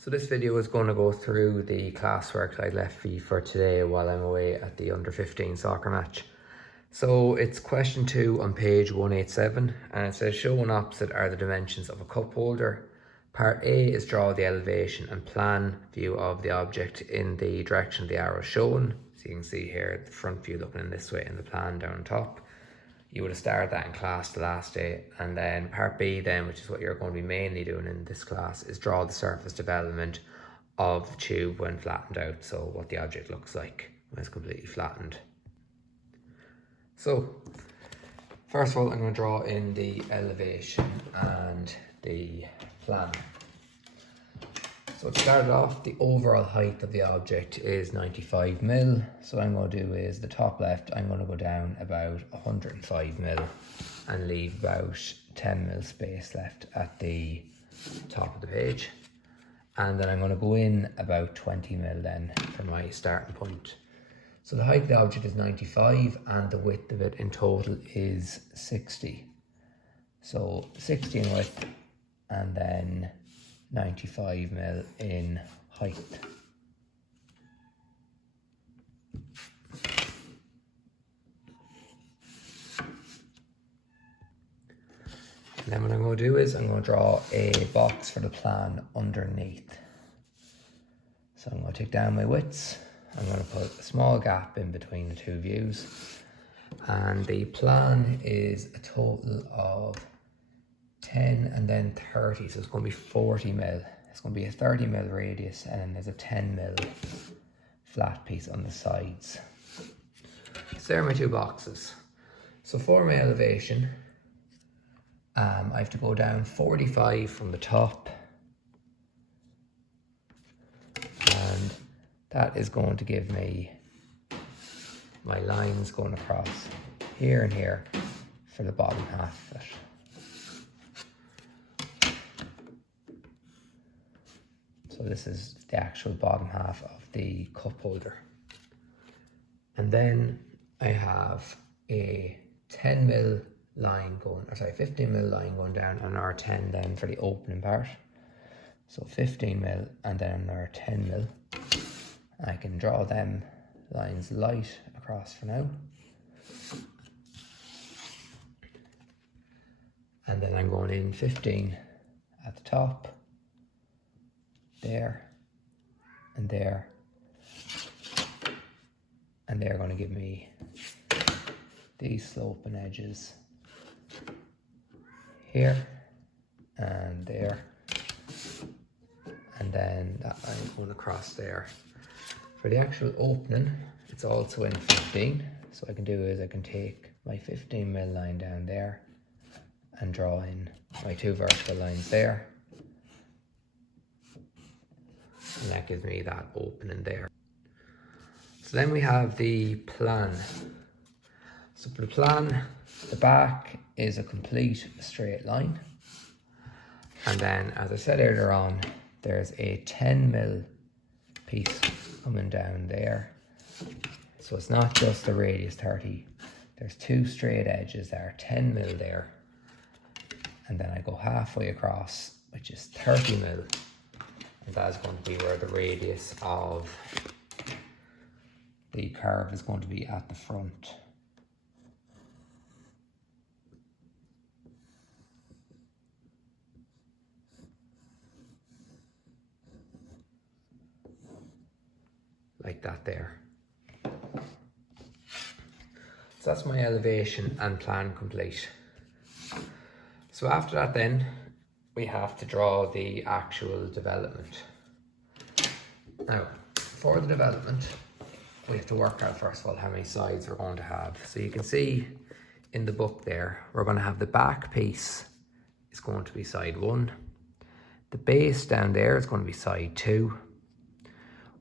So this video is going to go through the classwork I left for you for today while I'm away at the under 15 soccer match. So it's question 2 on page 187 and it says shown opposite are the dimensions of a cup holder. Part A is draw the elevation and plan view of the object in the direction of the arrow shown. So you can see here the front view looking in this way and the plan down top. You would have started that in class the last day, and then part B then, which is what you're going to be mainly doing in this class, is draw the surface development of the tube when flattened out, so what the object looks like when it's completely flattened. So first of all, I'm going to draw in the elevation and the plan. So to start off, the overall height of the object is 95 mil. So what I'm going to do is the top left, I'm going to go down about 105 mil and leave about 10 mil space left at the top of the page. And then I'm going to go in about 20 mil then for my starting point. So the height of the object is 95 and the width of it in total is 60. So 60 in width and then 95 mil in height. And then what I'm going to do is I'm going to draw a box for the plan underneath. So I'm going to take down my widths. I'm going to put a small gap in between the two views. And the plan is a total of 10 and then 30, so it's going to be 40 mil. It's going to be a 30 mil radius and then there's a 10 mil flat piece on the sides. So there are my two boxes. So for my elevation, I have to go down 45 from the top, and that is going to give me my lines going across here and here for the bottom half of it. So this is the actual bottom half of the cup holder. And then I have a 10 mil line going, or sorry, 15 mil line going down and another 10 then for the opening part. So 15 mil and then another 10 mil. I can draw them lines light across for now. And then I'm going in 15 at the top. There and there, and they're going to give me these sloping edges here and there, and then that line going across there. For the actual opening, it's also in 15, so what I can do is I can take my 15 mil line down there and draw in my two vertical lines there. And that gives me that opening there. So then we have the plan. So for the plan, the back is a complete straight line. And then, as I said earlier on, there's a 10 mil piece coming down there. So it's not just the radius 30. There's two straight edges that are 10 mil there. And then I go halfway across, which is 30 mil. And that's going to be where the radius of the curve is going to be at the front. Like that there. So that's my elevation and plan complete. So after that then, we have to draw the actual development. Now, for the development, we have to work out first of all how many sides we're going to have. So you can see in the book there, we're going to have the back piece is going to be side 1. The base down there is going to be side 2.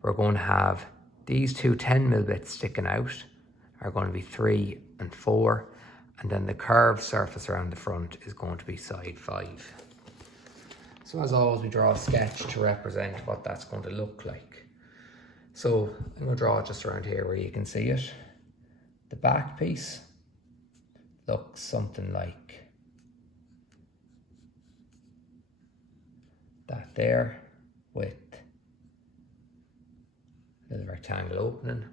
We're going to have these two 10 mil bits sticking out are going to be 3 and 4. And then the curved surface around the front is going to be side 5. So as always, we draw a sketch to represent what that's going to look like. So I'm going to draw it just around here where you can see it. The back piece looks something like that there, with little rectangle opening.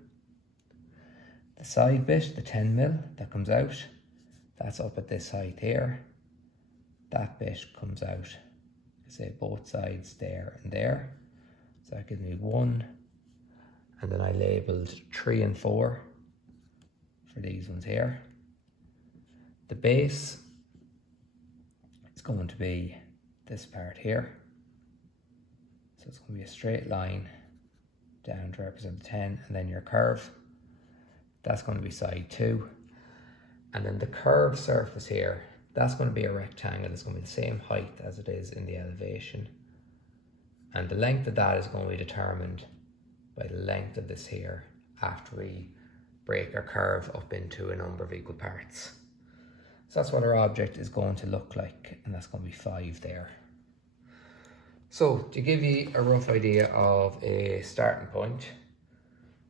The side bit, the 10mm that comes out, that's up at this height here. That bit comes out, say both sides there and there. So that gives me 1. And then I labelled 3 and 4 for these ones here. The base is going to be this part here. So it's going to be a straight line down to represent the 10, and then your curve. That's going to be side 2. And then the curved surface here, that's going to be a rectangle. It's going to be the same height as it is in the elevation. And the length of that is going to be determined by the length of this here after we break our curve up into a number of equal parts. So that's what our object is going to look like, and that's going to be 5 there. So to give you a rough idea of a starting point,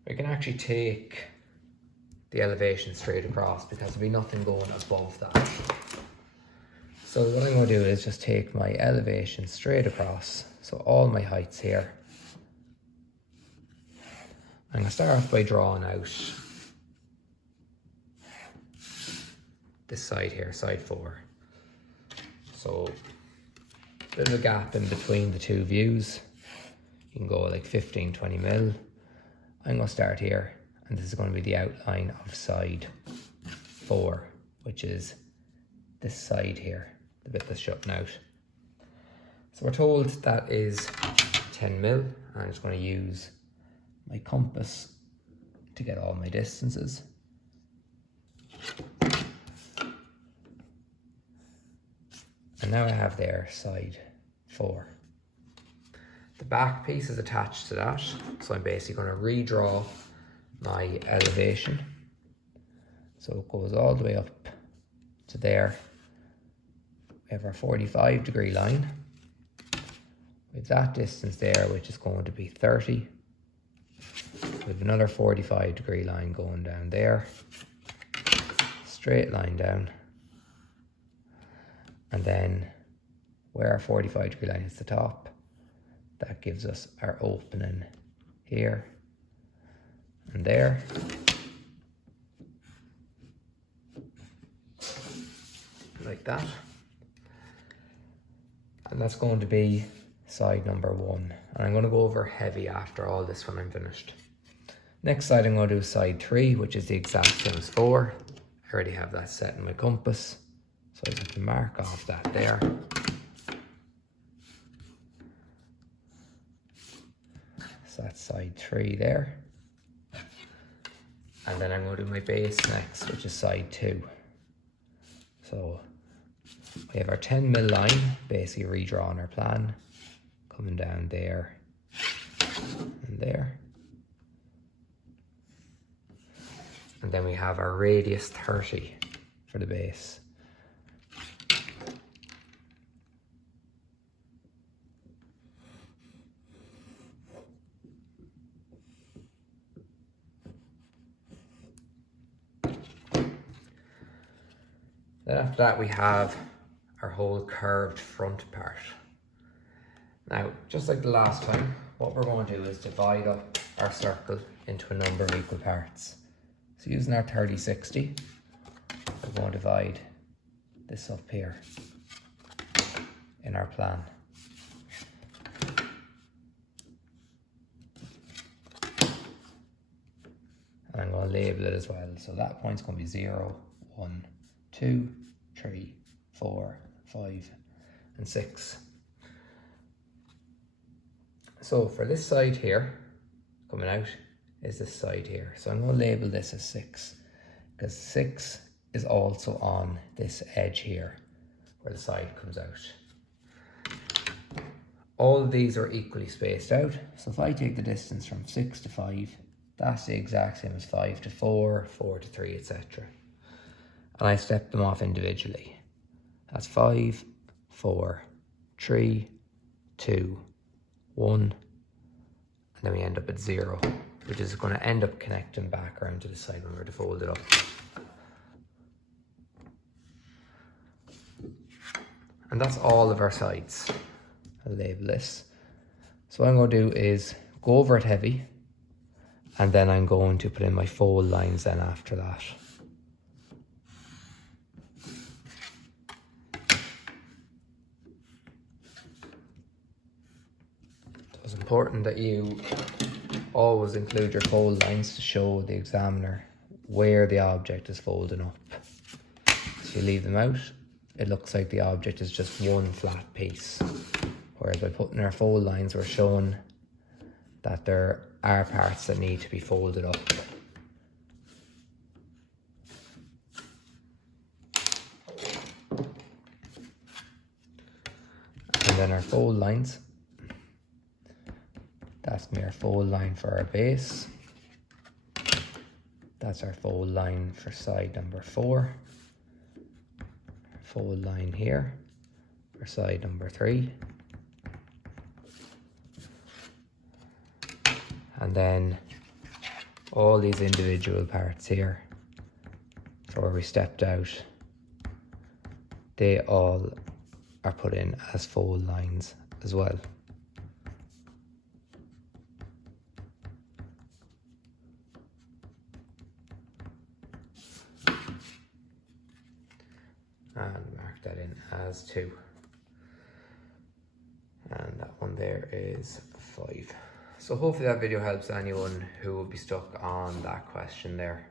we can actually take the elevation straight across because there'll be nothing going above that. So what I'm going to do is just take my elevation straight across, so all my heights here. I'm going to start off by drawing out this side here, side 4. So a bit of a gap in between the two views. You can go like 15-20mm. I'm going to start here, and this is going to be the outline of side 4, which is this side here, the bit that's shutting out. So we're told that is 10mm, and I'm just going to use my compass to get all my distances. And now I have there side 4. The back piece is attached to that, so I'm basically going to redraw my elevation. So it goes all the way up to there. We have our 45-degree line. With that distance there, which is going to be 30. With another 45-degree line going down there. Straight line down. And then where our 45-degree line hits the top, that gives us our opening here and there. Like that. And that's going to be side number 1. And I'm going to go over heavy after all this when I'm finished. Next side I'm going to do side 3, which is the exact same as 4. I already have that set in my compass, so I just have to mark off that there. So that's side 3 there. And then I'm going to do my base next, which is side 2. So we have our 10mm line, basically redrawing our plan, coming down there and there. And then we have our radius 30 for the base. Then after that we have our whole curved front part. Now, just like the last time, what we're going to do is divide up our circle into a number of equal parts. So using our 30-60, we're going to divide this up here in our plan. And I'm going to label it as well. So that point's going to be 0, 1, 2, 3, 4, 5, and 6. So for this side here, coming out, is this side here. So I'm going to label this as 6, because 6 is also on this edge here, where the side comes out. All of these are equally spaced out. So if I take the distance from 6 to 5, that's the exact same as 5 to 4, 4 to 3, etc. And I step them off individually. That's 5, 4, 3, 2, 1, and then we end up at 0, which is going to end up connecting back around to the side when we're to fold it up. And that's all of our sides. I'll label this. So what I'm going to do is go over it heavy, And then I'm going to put in my fold lines then after that. So it's important that you always include your fold lines to show the examiner where the object is folding up. If you leave them out, it looks like the object is just one flat piece. Whereas by putting our fold lines, we're showing that there are parts that need to be folded up. And then our fold lines, that's our fold line for our base. That's our fold line for side number 4. Fold line here for side number 3. And then all these individual parts here, for where we stepped out, they all are put in as fold lines as well. And mark that in as 2. And that one there is 5. So hopefully that video helps anyone who will be stuck on that question there.